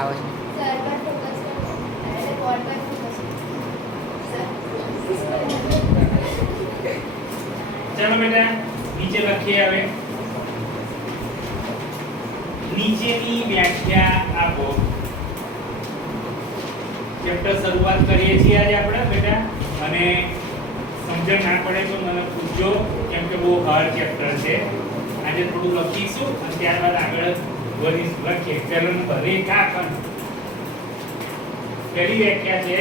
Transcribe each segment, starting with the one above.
આવે છે. સર પર ફોકસ કરો એટલે બોર્ડ પર ફોકસ કરો. ચાલો બેટા નીચે લખીએ હવે. નીચેની વ્યાખ્યા આપો. ચેપ્ટર શરૂઆત કરીએ છીએ આજે આપણે બેટા, અને સમજણ ના પડે તો મને પૂછજો, કેમ કે બહુ હાર્ડ ચેપ્ટર છે. આજે થોડું લખીશું અને ત્યારબાદ આગળ વધીશું. લખીએ. પહેલો નંબર રેખાખંડ. પહેલી વ્યાખ્યા છે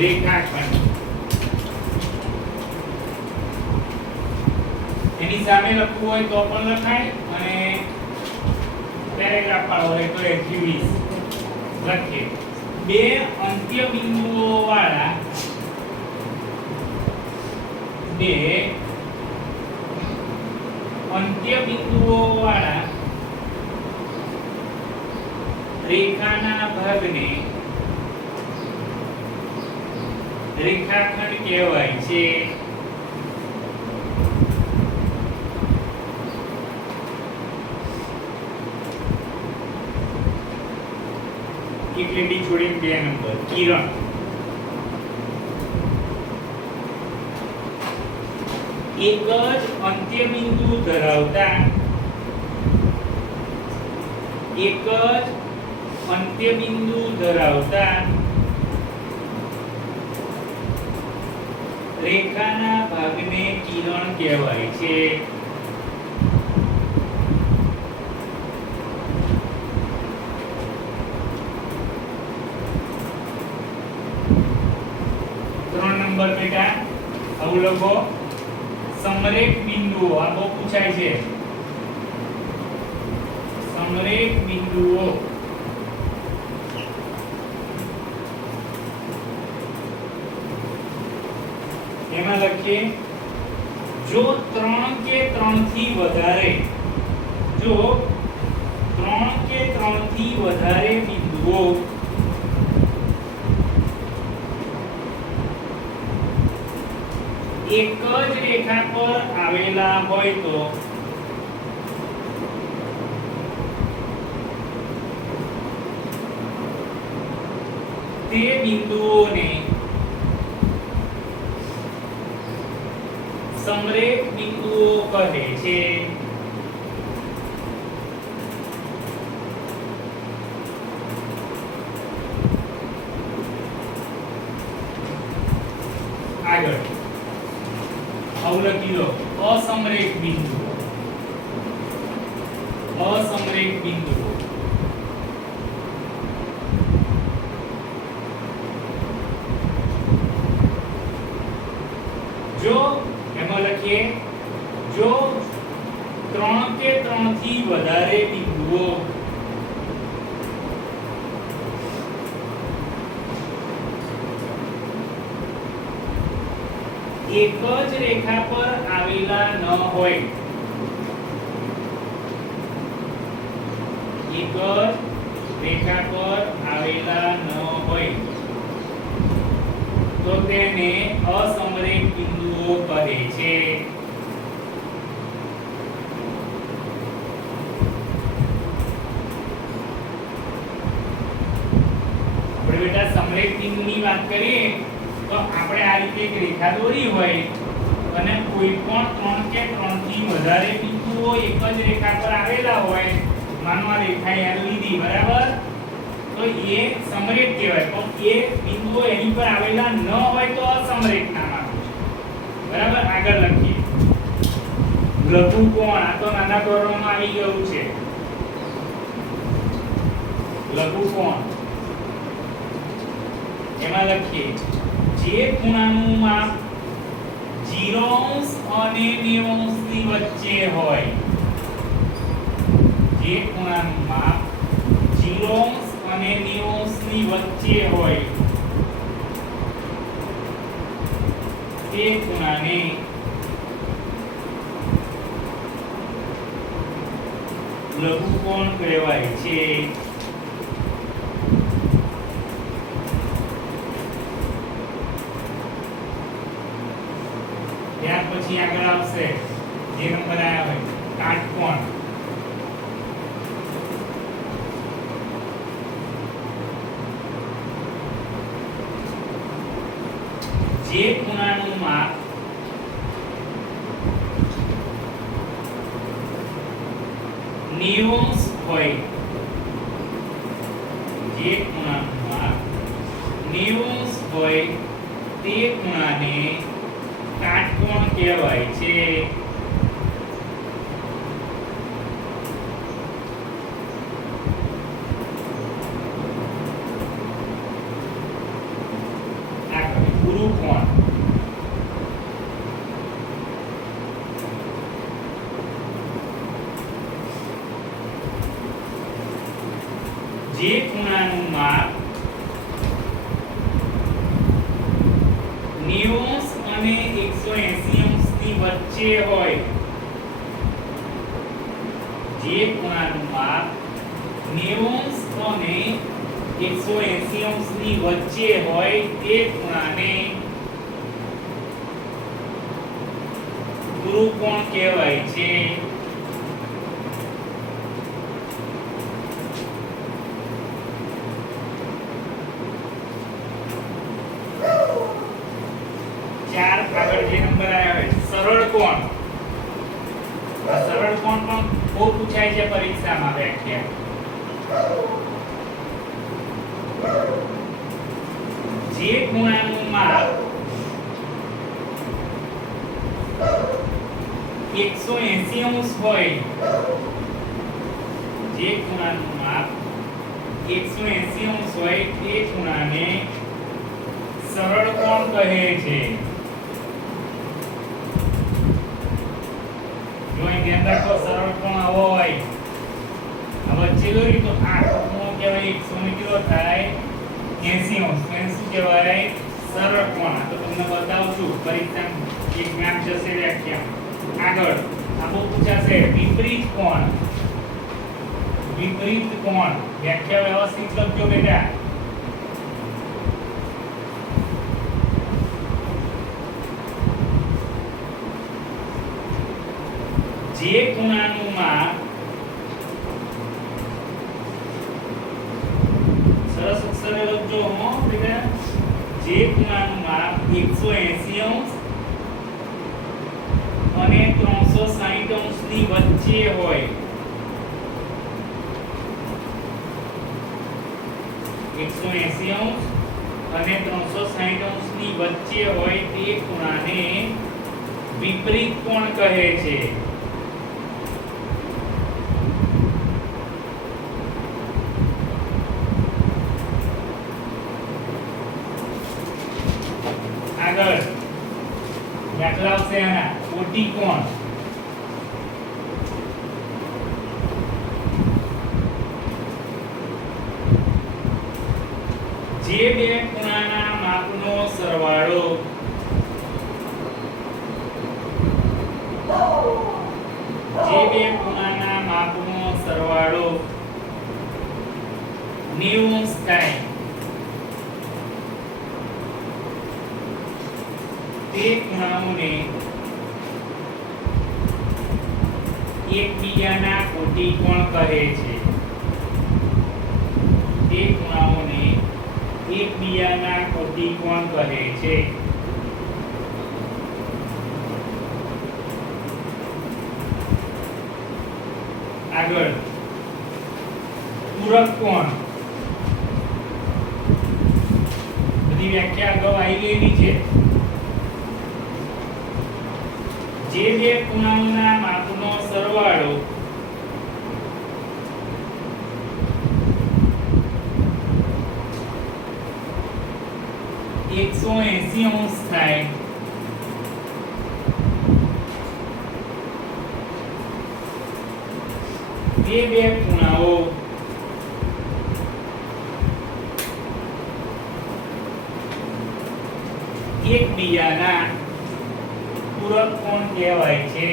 રેખાખંડ. એની સામે લખવું હોય તો પણ લખાય અને પેરેગ્રાફ વાળો હોય તો 120 લખીએ. બે અંત્ય બિંદુઓ વાળા રેખાના ભાગને રેખાખંડ કહેવાય છે. એક લીટી છોડીને 2 નંબર કિરણ. એક જ અંત્ય બિંદુ ધરાવતા રેખાના ભાગને કિરણ કહેવાય છે. બેટા આવું લખો. સમરેખ બિંદુઓ આ બહુ પૂછાય છે. સમરેખ બિંદુઓ એમાં લખીએ જો 3 કે 3 થી વધારે બિંદુઓ એક જ રેખા પર આવેલા હોય તો તે બિંદુઓને સમરેખ બિંદુઓ કહે છે. આગળ આવું લખી લો. અસમરેખ બિંદુઓ જો એમાં લખીએ જો 3 કે 3 થી વધારે બિંદુઓ એક જ રેખા પર આવેલા ન હોય તો તેને અસમરેખ બિંદુઓ કહે છે. આપણે બેટા સમરેખ બિંદુની વાત કરીએ તો આપણે આ રીતે એક રેખા દોરી હોય અને કોઈ પણ 3 કે 3 થી વધારે બિંદુઓ એક જ રેખા પર આવેલા હોય, માનો આ રેખા યાર લીધી, બરાબર, તો એ સમરેખ કહેવાય. પણ એ બિંદુઓ એની પર આવેલા ન હોય તો અસમરેખ નામ આપું છે. બરાબર. આગળ લખીએ. લઘુકોણ. આ તો નાના ધોરણમાં આવી ગયું છે. લઘુકોણ એમાં લખીએ જે ખૂણાનું માપ 0° અને 90° ની વચ્ચે હોય. જે ખૂણાનું માપ 0° અને 90° ની વચ્ચે હોય તે ખૂણાને લઘુકોણ કહેવાય છે. ત્યાર પછી આગળ આવશે જે નંબર આયા હોય કાટકોણ. જે ખૂણાનું માપ નેવું હોય, જે ખૂણાનું માપ 90 હોય તે ખૂણાને કાટકોણ કહેવાય છે. ગુરુકોણ જે ખૂણાનું માપ 90 અને 180 અંશની વચ્ચે હોય, જે ખૂણાનું માપ 90 અને 180 અંશની વચ્ચે હોય તે ખૂણાને ગુરુકોણ કહેવાય છે. ચાર આગળ જે નંબર આવ્યા હોય સરળ કોણ. આ સરળ કોણ પણ બહુ પૂછાય છે પરીક્ષામાં વ્યાખ્યા. જે ખૂણાનું માપ 180 અંશ હોય, જે ખૂણાનું માપ 180 અંશ હોય તે ખૂણાને સરળ કોણ કહે છે. જો અહીં ધ્યાન રાખો સરળ કોણ આવો હોય, આ વચ્ચે દોરી તો આ ખૂણો કહેવાય 100 ને કેટલો થાય 80 અંશ. એને શું કહેવાય? સરળ કોણ. આ તો તમને બતાવું છું પરીક્ષામાં એક જ્ઞાન જશે વ્યાખ્યા. આગળ આ બહુ પૂછાશે વિપરીત કોણ. વિપરીત કોણ વ્યાખ્યા વ્યવસ્થિત લખજો બેટા. જે ખૂણાનું માપ સરસ અક્ષરે લખજો હો બેટા. જે ખૂણાનું માપ 180 અંશ અને 360 અંશની વચ્ચે હોય, 180 અંશ અને 360 અંશની વચ્ચે હોય તે ખૂણાને વિપરીત કોણ કહે છે. આગળ દાખલા આવશે આના કોટી કોણ. જે બે ખૂણાના માપનો સરવાળો જે બે ખૂણાના માપનો સરવાળો 90 થાય તે ખૂણાઓને એકબીજાના કોટિકોણ કહે છે. તે ખૂણાઓને એકબીજાના કોટિકોણ કહે છે. આગળ પૂરક કોણ. બધી વ્યાખ્યા અગાઉ આવી ગયેલી છે. જે બે ખૂણાઓના માપનો સરવાળો એકસો 80 અંશ થાય તે બે ખૂણાઓ એકબીજાના પૂરક કોણ કહેવાય છે.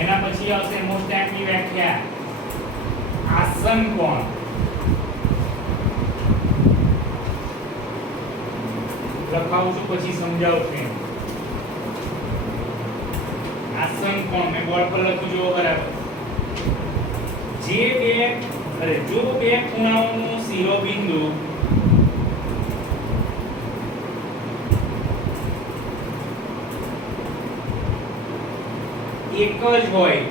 એના પછી આવશે મોસ્ટ ટાઈમની વ્યાખ્યા આસન કોણ. લખાવું છું પછી સમજાવું છું. આસન કોણ મેં બોર્ડ પર લખ્યું જો બરાબર. જો બે ખૂણાઓનું શિરોબિંદુ એક જ હોય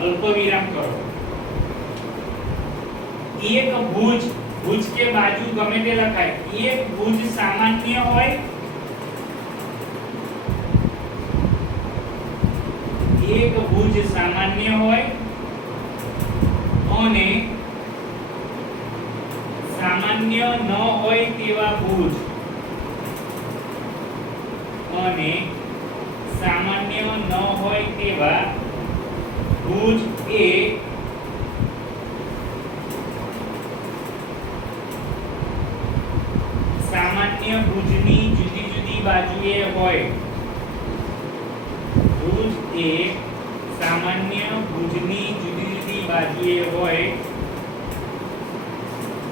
અલ્પવિરામ કરો એક ભુજ કે બાજુ ગમે તે લખાય એક ભુજ સામાન્ય હોય એક ભુજ સામાન્ય હોય અને સામાન્ય ન હોય તેવા ભુજ અને સામાન્ય ન હોય તેવા ભુજ એ સામાન્ય ભુજની જુદી જુદી બાજુએ હોય ભુજ એ સામાન્ય ભુજની જુદી જુદી બાજુએ હોય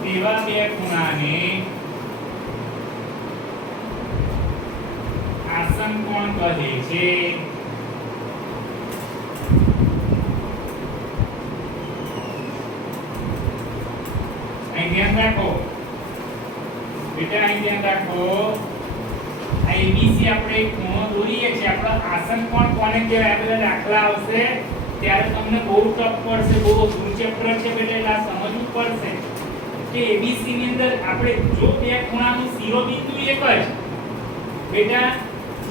તેવા બે ખૂણાને આસન કોણ કહે છે અહીં ધ્યાન રાખો બેટા અહીં ધ્યાન રાખો આ એબીસી આપણે એક ખૂણો દોરીએ છીએ આપણા આસન કોણ કોને કહેવાય આ બધા દાખલા આવશે ત્યારે તમને બહુ ટફ પડશે બહુ અઘરું ચેપ્ટર છે બેટા એટલે આ સમજવું પડશે કે એબીસી ની અંદર આપણે જો બે ખૂણાનું શિરોબિંદુ એક જ બેટા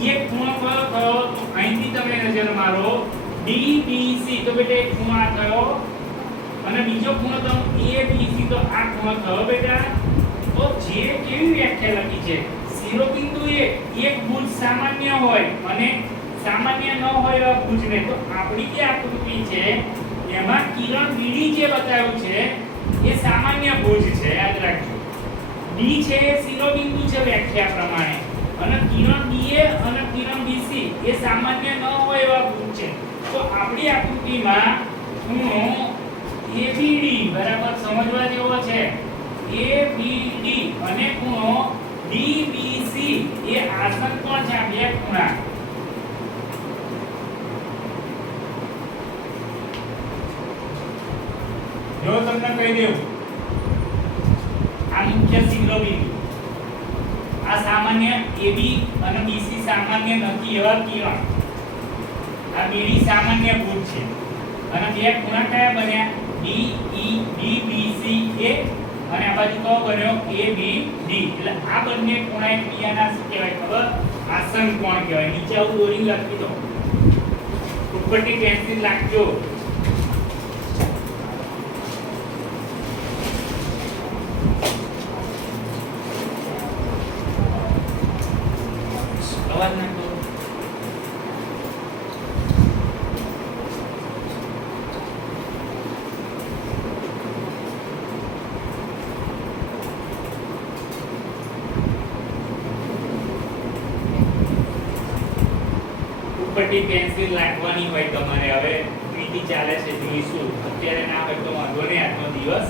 એક ખૂણો કયો તો અહીંથી તમે નજર મારો ડીબીસી તો બેટા એક ખૂણો આ થયો અને બીજો ખૂણો તો એબીસી તો આ ખૂણો થયો બેટા તો જે કેવી વ્યાખ્યા લખી છે શિરોબિંદુ એક ભુજ સામાન્ય હોય અને સામાન્ય ન હોય એવા ભુજને તો આપણી જે આકૃતિ છે એમાં કિરણ બીડી જે બતાવ્યું છે એ સામાન્ય ભુજ છે યાદ રાખજો ડી છે એ શિરોબિંદુ છે વ્યાખ્યા પ્રમાણે અને કિરણ બીએ અને કિરણ બીસી એ સામાન્ય ન હોય એવા ભુજ છે તો આપણી આકૃતિમાં ખૂણો એબીડી બરાબર સમજવા જેવો છે એબીડી અને ખૂણો ડીબીસી એ આસન કોણ છે આ બે ખૂણા જો તમને કહી દઉં આ મુખ્ય શિરોબિંદુ આ સામાન્ય એબી અને બીસી સામાન્ય નથી એવા કિરણ આ બીડી સામાન્ય ભુજ છે અને બે ખૂણા કયા બન્યા ડીબીસી એ અને આ બાજુ કયો બન્યો એબીડી એટલે આ બંને ખૂણા એકબીજાના શું કહેવાય ખબર આસન કોણ કહેવાય નીચે આવું દોરી લખી દો ઉપરથી પેન્સિલ રાખજો અવાજ ના કરો ઉપરથી પેન્સિલ રાખવાની હોય તમારે હવે પીટી ચાલે છે જોઈશું અત્યારે ના હોય તો વાંધો નહીં આજનો દિવસ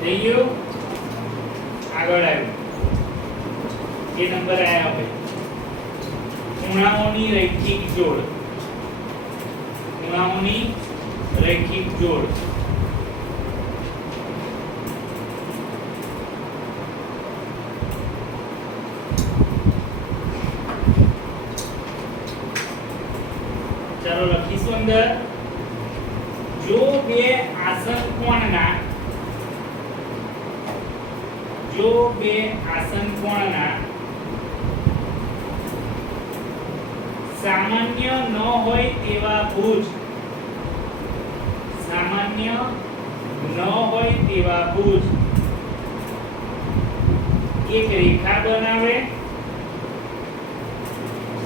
થઈ ગયું આગળ આવ્યું એ નંબર આયા હવે ખૂણાઓની રૈખિક જોડ ખૂણાઓની રૈખિક જોડ ચાલો લખીશું અંદર જો બે આસન કોણના જો બે આસન કોણના સામાન્ય ન હોય તેવા ભુજ સામાન્ય ન હોય તેવા ભુજ એક રેખા બનાવે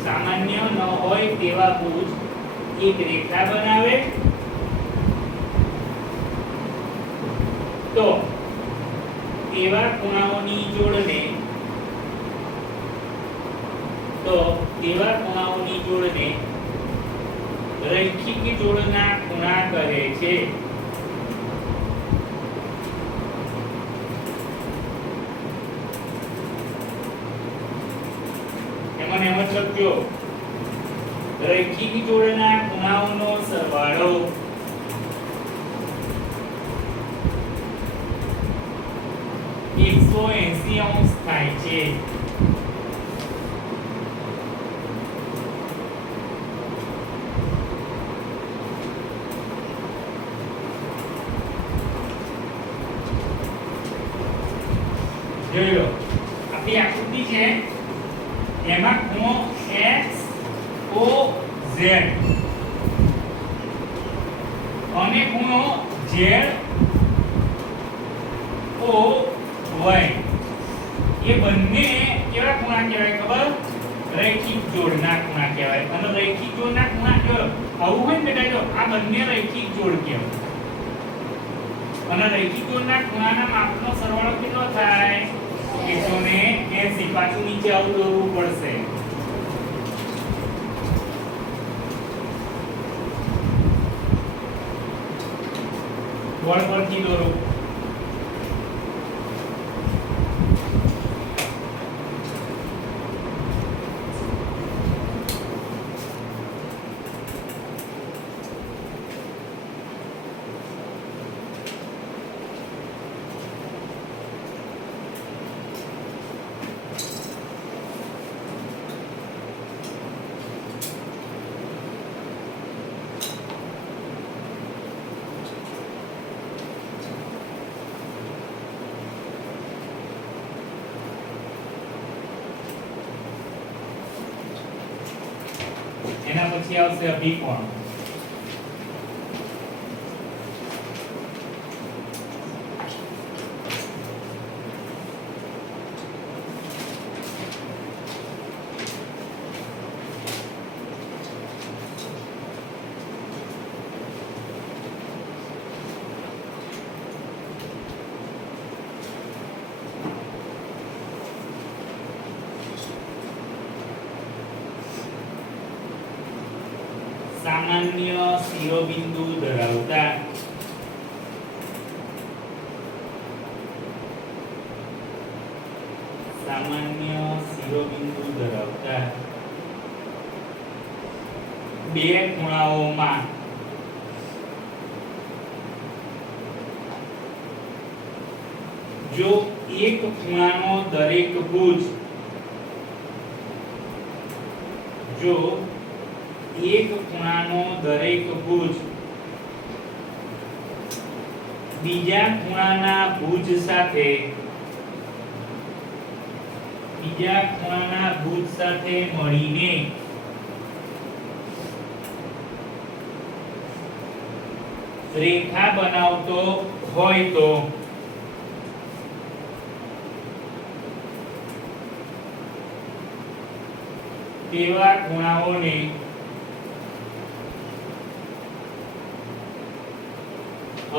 સામાન્ય ન હોય તેવા ભુજ એક રેખા બનાવે તો તેવા ખૂણાઓની જોડને રૈખિક જોડના ખૂણા કહે છે. એમાં એમ જ લખજો રૈખિક જોડના ખૂણાઓનો સરવાળો એકસો 80 અંશ થાય છે. જોઈ લો આપણી આકૃતિ છે એમાં ખૂણો x o z અને ખૂણો z o y એ બંને કેવા ખૂણા કહેવાય ખબર? રૈખિક જોડના ખૂણા કહેવાય. અને રૈખિક જોડના ખૂણા જો આવું હોય ને બેટા જો આ બંને રૈખિક જોડ કહેવાય. અને રૈખિક જોડના ખૂણાના માપનો સરવાળો કેટલો થાય? 180. પાછું નીચે આવું દોરવું પડશે. વળ પરથી દોરો. એના પછી આવશે અભિકોણ. સામાન્ય શિરોબિંદુ ધરાવતા બે ખૂણાઓમાં જો એક ખૂણાનો દરેક ભુજ બીજા ખૂણાના ભુજ સાથે મળીને રેખા બનાવતો હોય તો તેવા ખૂણાઓને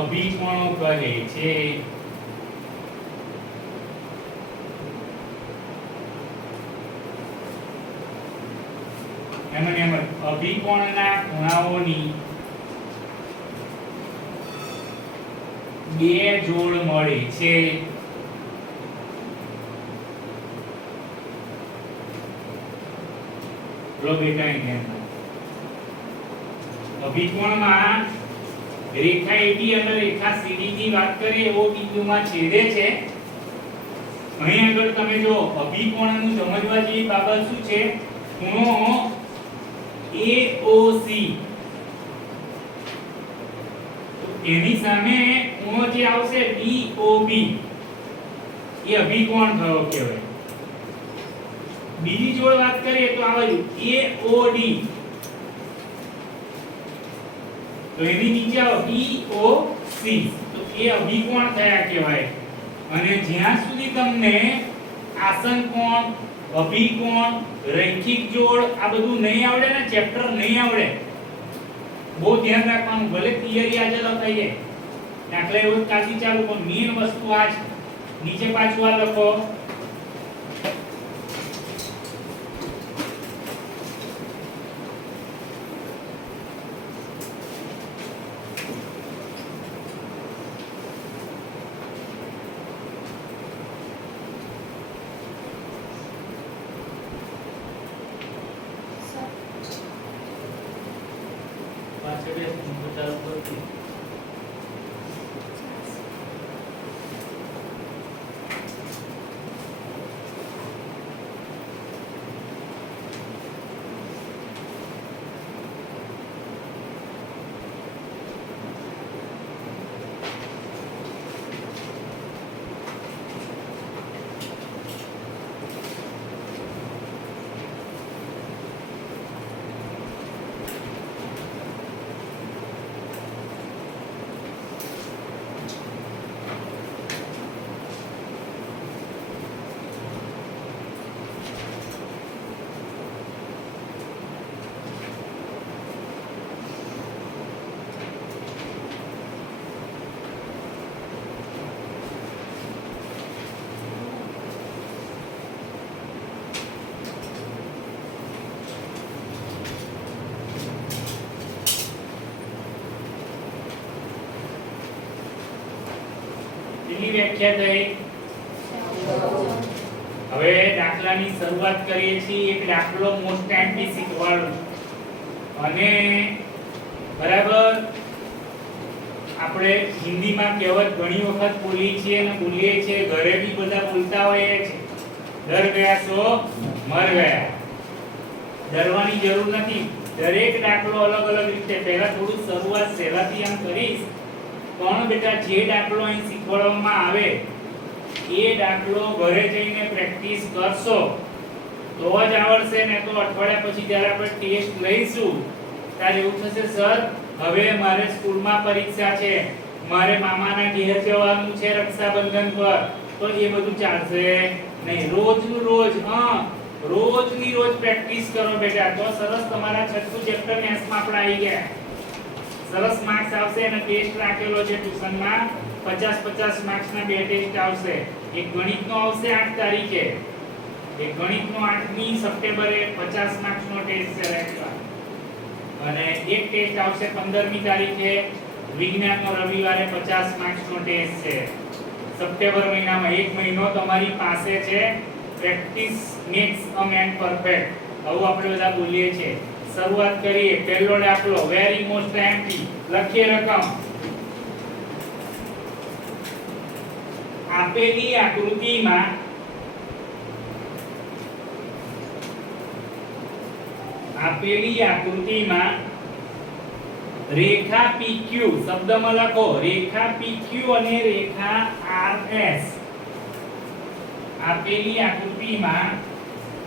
અભિકોણો કહે છે. એમ અભિકોણના ખૂણાઓની બે જોડ મળે છે. અભિકોણમાં રેખા AB અને રેખા CD ની વાત કરીએ એવો બિંદુમાં છેદે છે. અહીં આગળ તમે જો અભિકોણનું સમજવા જેવી બાબત શું છે? ખૂણો AOC એની સામે ખૂણો જે આવશે DOB એ અભિકોણ થયો કહેવાય. બીજી જોડ વાત કરીએ તો આવ્યું AOD, તો એની નીચે આવે EOC, તો એ અભિકોણ થયા કહેવાય. અને જ્યાં સુધી તમને આસન કોણ, અભિકોણ, રૈખિક જોડ આ બધું નહીં આવડે ને, ચેપ્ટર નહીં આવડે, બહુ ધ્યાન રાખવાનું. ભલે થિયરી આજે લખાઈ જાય, દાખલા એવું કાચી ચાલુ, પણ મેઈન વસ્તુ આ છે. નીચે પાછું આ લખો, પાછળ ચાલુ કરતી એની વ્યાખ્યા થઈ. હવે દાખલાની શરૂઆત કરીએ છીએ. એક દાખલો મોસ્ટ ટાઈમથી શીખવાડું અને બરાબર આપણે હિન્દીમાં કહેવત ઘણી વખત બોલીએ છીએ અને બોલીએ છીએ, ઘરે બી બધા બોલતા હોઈએ છે, ડર ગયા સો મર ગયા. ડરવાની જરૂર નથી. દરેક દાખલો અલગ અલગ રીતે, પહેલા થોડું શરૂઆત સહેલાથી આમ કરીશ, પણ બેટા જે દાખલો અહીં શીખવાડવામાં આવે એ દાખલો ઘરે જઈને પ્રેક્ટિસ કરશો તો જ આવડશે. ને તો અઠવાડિયા પછી જ્યારે આપણે ટેસ્ટ લઈશું ત્યારે એવું થશે, સર હવે મારે સ્કૂલમાં પરીક્ષા છે, મારે મામાના ઘેર જવાનું છે રક્ષાબંધન પર, તો એ બધું ચાલશે નહીં. રોજનું રોજ, રોજની રોજ પ્રેક્ટિસ કરો બેટા, તો સરસ તમારા છઠ્ઠું ચેપ્ટર મેથ્સમાં આપણે આવી ગયા. સરસ માર્ક્સ આવશે. અને ટેસ્ટ રાખેલો છે ટ્યુશનમાં, 50-50 માર્ક્સના બે ટેસ્ટ આવશે. એક ગણિતનો આવશે 8 તારીખે, એક ગણિતનો 8મી સપ્ટેમ્બરે 50 માર્ક્સનો ટેસ્ટ છે રેગ્યુલર, અને એક ટેસ્ટ આવશે 15મી તારીખે વિજ્ઞાનનો રવિવારે 50 માર્ક્સનો ટેસ્ટ છે. સપ્ટેમ્બર મહિનામાં એક મહિનો તમારી પાસે છે. પ્રેક્ટિસ મેક્સ અ મેન પરફેક્ટ, આવું આપણે બધા બોલીએ છીએ. શરૂઆત કરીએ. પહેલો દાખલો વેરી મોસ્ટ ટાઈમથી લખીએ રકમ. આપેલી આકૃતિમાં રેખા PQ, શબ્દમાં લખો રેખા PQ અને રેખા RS. આપેલી આકૃતિમાં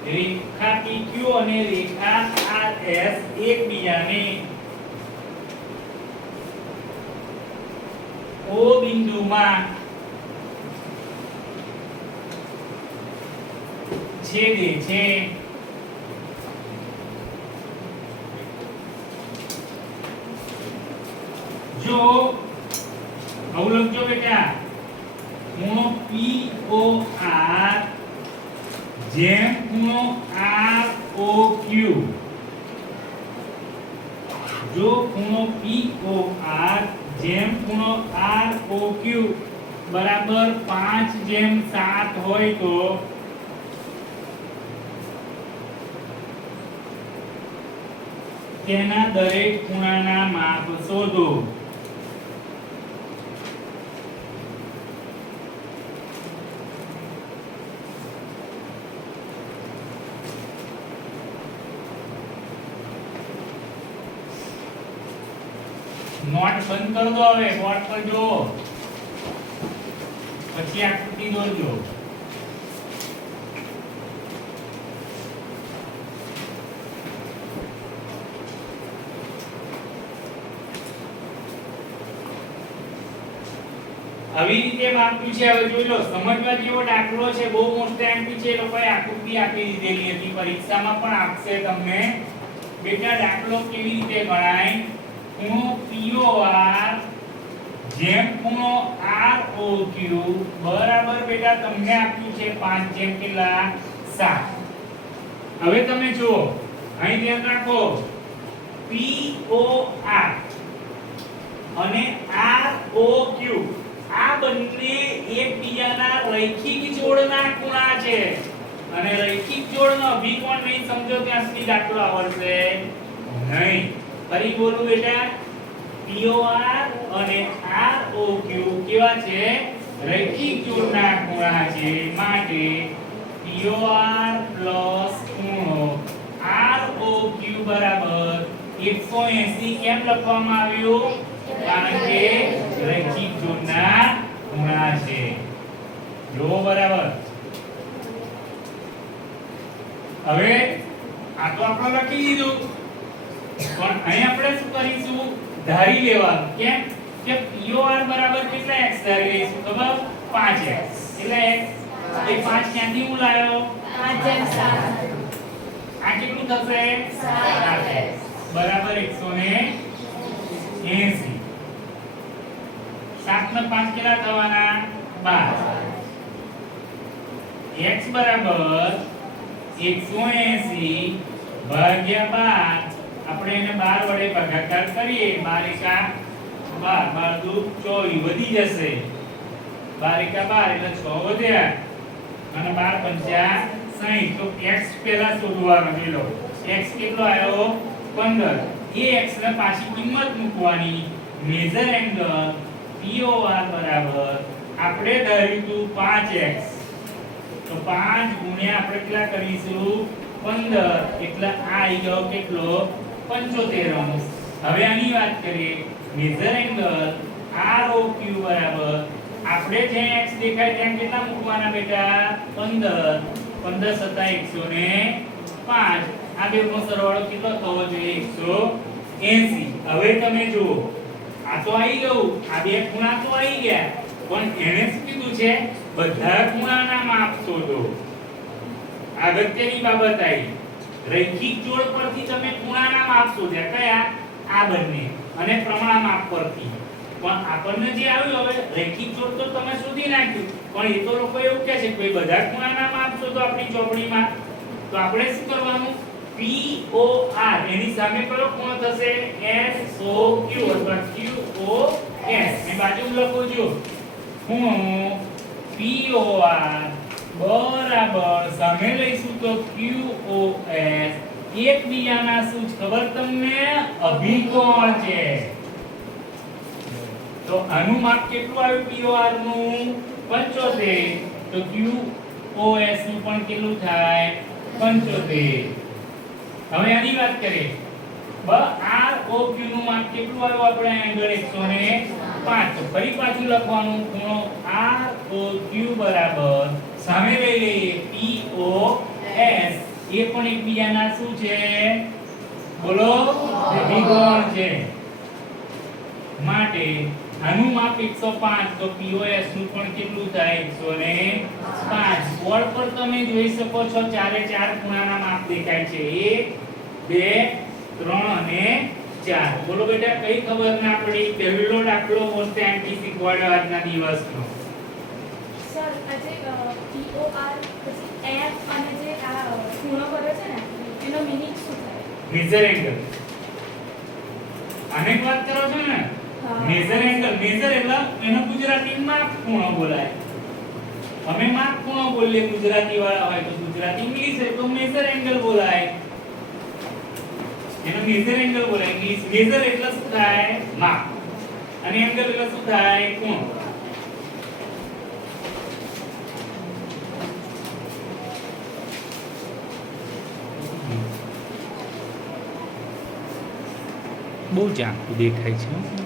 રેખા PQ અને રેખા RS એકબીજાને O બિંદુમાં છેદે છે. જો અવલંબજો બેટા, ખૂણો POR જેમ ખૂણો ROQ, જો ખૂણો POR જેમ ખૂણો ROQ બરાબર 5/7 હોય તો તેના દરેક ખૂણાના માપ શોધો. નોટ બંધ કર દો હવે બોર્ડ પર જો પછી આકૃતિ દોરજો આવી રીતે માપ્યું છે હવે જોઈ લો સમજવા જેવો દાખલો છે બહુ મોસ્ટ એમપી છે એ લોકોએ આકૃતિ આપી દીધેલી હતી પરીક્ષામાં પણ આપશે તમને બેટા દાખલો કેવી રીતે ગણાય ખૂણો POR જેમ ખૂણો ROQ બરાબર બેટા તમને આપ્યું છે 5 જેમ કેટલા 7 હવે તમે જુઓ અહીં ધ્યાન રાખો POR અને ROQ આ બંને એકબીજાના રૈખિક જોડના ખૂણા છે અને રૈખિક જોડનો અભિકોણ નહીં સમજો ત્યાં સુધી દાખલો આવડશે નહીં ફરી બોલું બેટા POR અને ROQ કેવા છે રૈખિક જોડના ખૂણા છે માટે POR પ્લસ ખૂણો ROQ બરાબર 180 કેમ લખવામાં આવ્યું કારણ કે રૈખિક જોડના ખૂણા છે જો બરાબર હવે આ તો આપણે લખી દીધું પણ અહીં આપણે શું કરીશું ધારી લેવાનું કેમ કે POR બરાબર કેટલા x ધારી લઈશું ખબર 5x એટલે x એ 5 ક્યાંથી હું લાવ્યો 5 આ કેટલું થશે 7x બરાબર 180 7 ને 5 કેટલા થવાના 12 x બરાબર 180 ભાગ્યા 12 આપણે એને 12 વડે ભાગાકાર કરીએ 12 એકા 12 12 દુ 24 વધી જશે 12 એકા 12 એટલે 6 વધ્યા અને 12 પંચા 60 તો x પહેલા શોધવાનો લો x કેટલો આવ્યો 15 એ x ને પાછી કિંમત મૂકવાની મેજર એંગલ POR બરાબર આપણે ધાર્યું હતું 5x તો 5 ગુણ્યા આપણે કેટલા કરીશું 15 એટલે આ આવી ગયો કેટલો 75 હવે આની વાત કરીએ મેજર એંગલ ROQ બરાબર આપણે જે x દેખાય ત્યાં કેટલા મૂકવાના બેટા 15 15 સતા 105 આ બેનો સરવાળો કેટલો થવો જોઈએ 180 હવે તમે જુઓ આ તો આવી ગયું આ બે ખૂણા તો આવી ગયા પણ એને શું કીધું છે બધા ખૂણાના માપ શોધો અગત્યની બાબત આવી રૈખિક જોડ પરથી તમે ખૂણાના માપ શોધ્યા કયા આ બંને અને પ્રમાણ માપ પરથી પણ આપણને જે આવ્યું હવે રૈખિક જોડ તો તમે શોધી નાખ્યું પણ એ તો લોકો એવું કહે છે કે બધા ખૂણાના માપ શોધો આપણી ચોપડીમાં તો આપણે શું કરવાનું POR એની સામે કયો ખૂણો થશે SOQ અથવા QOS ને બાજુમાં લખો જો ખૂણો POR બરાબર સામે લઈશું તો QOS એકબીજાના શું ખબર તમને અભિકોણ છે તો આનું માપ કેટલું આવ્યું POR નું 75 તો QOS નું પણ કેટલું થાય 75 હવે આની વાત કરીએ ROQ નું માપ કેટલું આવ્યું આપણે એંગલ 105 તો ફરી પાછું લખવાનું ખૂણો ROQ બરાબર સામે લઈ લઈએ POS એ પણ એકબીજાના શું છે બોલો અભિકોણ છે માટે આનું માપ 105 તો POS નું પણ કેટલું થાય 105 બોર્ડ પર તમે જોઈ શકો છો ચારે ચાર ખૂણાના માપ દેખાય છે 1 2 3 અને 4 બોલો બેટા કઈ ખબર ના પડી પહેલો દાખલો મોસ્ટ એમપી શીખવાડ્યો આજના દિવસનો સર આજે POR પછી F અને જે આ ખૂણો કર્યો છે ને એનો મીનિંગ શું થાય મેજર એંગલ આને વાત કરો છો ને મેજર એંગલ મેજર એટલે એનો ગુજરાતીમાં માપ ખૂણો બોલાય અમે માપ ખૂણો બોલીએ ગુજરાતી વાળા હોય તો ગુજરાતી ઇંગ્લિશ હોય તો મેજર એંગલ બોલાય એનો મેજર એંગલ બોલાય ઇંગ્લિશ મેજર એટલે શું થાય માપ અને એંગલ એટલે શું થાય ખૂણો બહુ ઝાંખું દેખાય છે